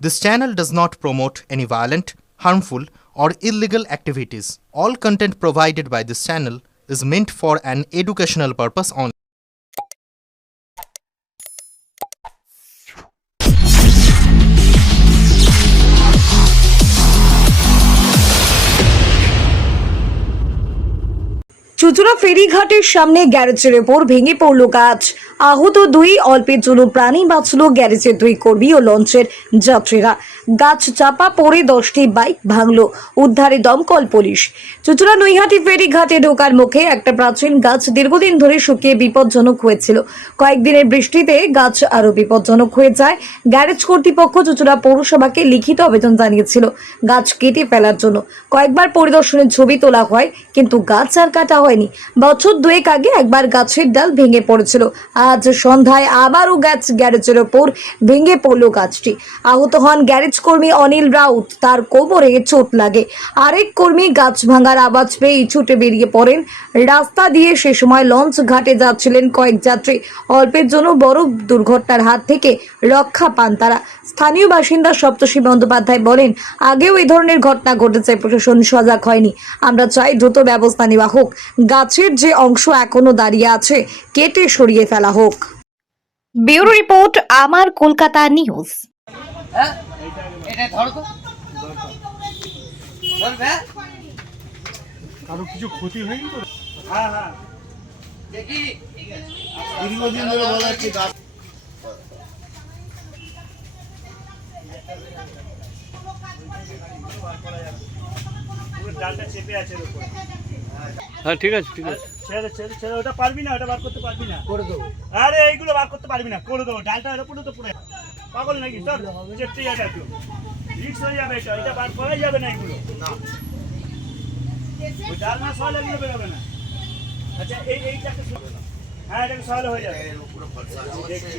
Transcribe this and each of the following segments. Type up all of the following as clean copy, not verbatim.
This channel does not promote any violent, harmful, or illegal activities. All content provided by this channel is meant for an educational purpose only. Chuchura ফেরিঘাটের সামনে গ্যারেজের ওপর ভেঙে পড়ল গাছ। আহত দুই, অল্পের জন্য প্রাণী বাঁচল গ্যারেজের দুই কর্মী ও লঞ্চের যাত্রীরা। গাছ চাপা পড়ে 10টি বাইক ভাঙল, উদ্ধারে দমকল পুলিশ। চুচুড়া নৈহাটি ফেরিঘাটে ঢোকার মুখে একটা প্রাচীন গাছ দীর্ঘদিন ধরে শুকিয়ে বিপজ্জনক হয়েছিল। কয়েকদিনের বৃষ্টিতে গাছ আরো বিপজ্জনক হয়ে যায়। গ্যারেজ কর্তৃপক্ষ চুচুড়া পৌরসভাকে লিখিত আবেদন জানিয়েছিল গাছ কেটে ফেলার জন্য। কয়েকবার পরিদর্শনের ছবি তোলা হয়, কিন্তু গাছ আর কাটা হয়নি। বছর দুয়েক আগে একবার গাছের ডাল ভেঙে পড়েছিল। আজ সন্ধ্যায় আবারও গ্যারেজের ওপর ভেঙে পড়ল গাছটি। আহত হন গ্যারেজ কর্মী অনিল রাউত, তার কোমরে চোট লাগে। আরেক কর্মী গাছ ভাঙার আওয়াজ পেয়ে ছুটে বেরিয়ে পড়েন রাস্তা দিয়ে। সে সময় লঞ্চ ঘাটে যাচ্ছিলেন কয়েক যাত্রী। অল্পের জন্য বড় দুর্ঘটনার হাত থেকে রক্ষা পান তারা। স্থানীয় বাসিন্দা সপ্তর্ষি বন্দ্যোপাধ্যায় বলেন, আগেও এই ধরনের ঘটনা ঘটেছে, প্রশাসন সজাগ হয়নি। আমরা চাই দ্রুত ব্যবস্থা নেওয়া হোক, গাছের যে অংশ এখনো দাঁড়িয়ে আছে কেটে সরিয়ে ফেলা হোক। ব্যুরো রিপোর্ট, আমার কলকাতা নিউজ। কারো কিছু ক্ষতি হয়নি তো? হ্যাঁ হ্যাঁ, দেখি দীর্ঘদিন ধরে বলা হচ্ছে গাছ ডালটা চেপে আছে এর উপরে। হ্যাঁ ঠিক আছে ঠিক আছে, ছেড়ে ছেড়ে ছেড়ে, ওটা পারবি না, ওটা বার করতে পারবি না, করে দেবো। আরে এইগুলো বার করতে পারবি না, করে দেবো। ডালটা এর উপরে তো পড়ে পাগল নাকি তোর? চেপতে যাবে একটু, রিক্স হয়ে যাবে। এটা বার করা যাবে না, এগুলো না, ওই ডাল না সহলে এগুলো বেরোবে না। আচ্ছা এইটাকে হ্যাঁ, এটাকে সহলে হয়ে যাবে। দেখছি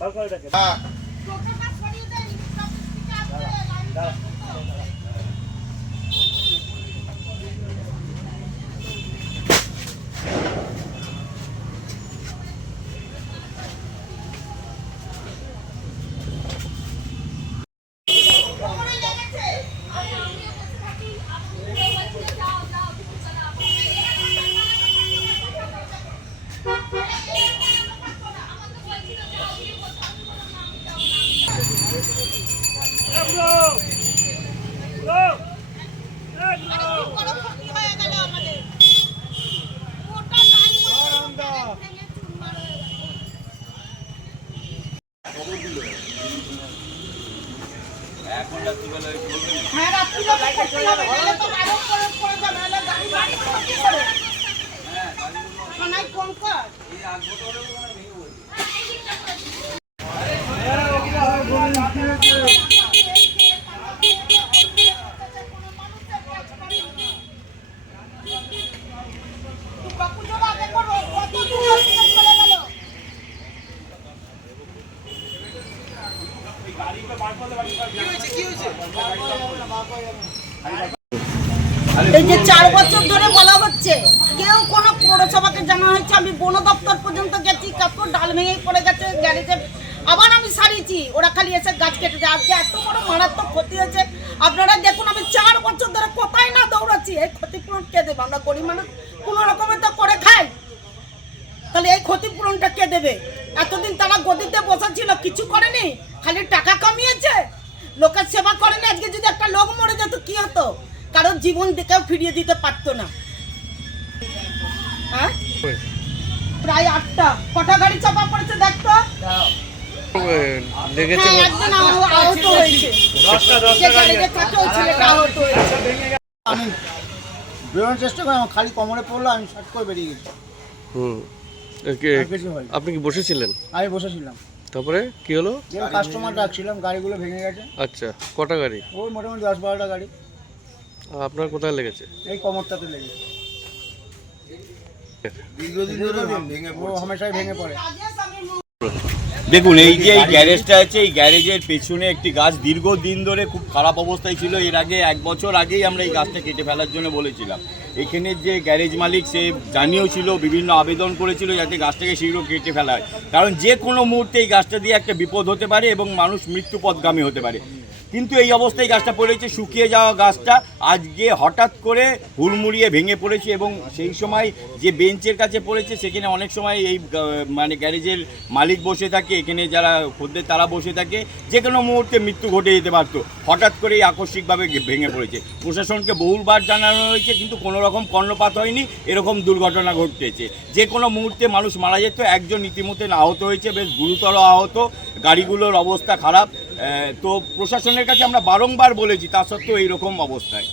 বার করে দেখে। হ্যাঁ, রাত্রিবেলা করতে হবে, নাহলে তো বাইরে করে যাবে, নাহলে গাড়ি বাড়ি করে কি করে? থানায় ফোন কর। পুজোটা আগে করো, কত দূর চলে গেল। এই যে 4 বছর ধরে বলা হচ্ছে, কেউ কোনো পৌরসভাকে জানা হয়েছে? আমি বন দপ্তর পর্যন্ত গেছি, কত ডাল ভেঙে পড়ে গেছে গ্যারেজে, আবার আমি সারিয়েছি, ওরা খালি এসে গাছ কেটে দেয়। আজকে এত বড় মারাত্মক ক্ষতি হয়েছে, আপনারা দেখুন। আমি 4 বছর ধরে কোথায় না দৌড়াচ্ছি, এই ক্ষতিপূরণ কে দেবে? আমরা গরিব মানুষ কোনো রকমের তো করে খাই, তাহলে এই ক্ষতিপূরণটা কে দেবে? এতদিন তারা গদিতে বসেছিল, কিছু করেনি, খালি টাকা কামিয়েছে, লোকের সেবা করেনি। আজকে যদি একটা লোক মরে যেত কি হতো? কারোর জীবন কেউ ফিরিয়ে দিতে পারতো না। হ্যাঁ, প্রায় 8টা। কটা গাড়ি চাপা পড়েছে দেখতো? লেগেছে হ্যাঁ, একজন আহত হয়েছে। যে গাড়িতে থাকে ওই ছেলেটা আহত হয়েছে। আমি বেরোনোর চেষ্টা করি, আমার খালি কোমরে পড়লো, আমি শর্ট করে বেরিয়ে গেছি। কিছু হয়নি। আপনি কি বসেছিলেন? আমি বসেছিলাম, তারপরে কি হলো? কাস্টমার ডাকছিলাম, গাড়িগুলো ভেঙে গেছে। আচ্ছা, কটা গাড়ি? ওই মোটামুটি 10-12টা গাড়ি। আপনার কোথায় লেগেছে? এই কোমরটাতে লেগেছে। দীর্ঘদিন ধরে ভেঙে ও হামেশাই ভেঙে পড়ে। দেখুন এই যে এই গ্যারেজটা আছে, এই গ্যারেজের পেছনে একটি গাছ দীর্ঘদিন ধরে খুব খারাপ অবস্থায় ছিল। এর আগে 1 বছর আগেই আমরা এই গাছটা কেটে ফেলার জন্য বলেছিলাম। এখানে যে গ্যারেজ মালিক সে জানিয়েও ছিল, বিভিন্ন আবেদন করেছিল যাতে গাছটাকে শীঘ্র কেটে ফেলা হয়, কারণ যে কোনো মুহূর্তে এই গাছটা দিয়ে একটা বিপদ হতে পারে এবং মানুষ মৃত্যুপথগামী হতে পারে। কিন্তু এই অবস্থায় গাছটা পড়েছে, শুকিয়ে যাওয়া গাছটা আজকে হঠাৎ করে হুড়মুড়িয়ে ভেঙে পড়েছে এবং সেই সময় যে বেঞ্চের কাছে পড়েছে সেখানে অনেক সময় এই মানে গ্যারেজের মালিক বসে থাকে, এখানে যারা খদ্দের তারা বসে থাকে, যে কোনো মুহূর্তে মৃত্যু ঘটে যেতে পারতো। হঠাৎ করে এই আকস্মিকভাবে ভেঙে পড়েছে। প্রশাসনকে বহুবার জানানো হয়েছে কিন্তু কোনো রকম কর্ণপাত হয়নি, এরকম দুর্ঘটনা ঘটেছে। যে কোনো মুহূর্তে মানুষ মারা যেত। একজন ইতিমধ্যে আহত হয়েছে, বেশ গুরুতর আহত, গাড়িগুলোর অবস্থা খারাপ। তো প্রশাসনের কাছে আমরা বারংবার বলেছি, তা সত্ত্বেও এইরকম অবস্থায়।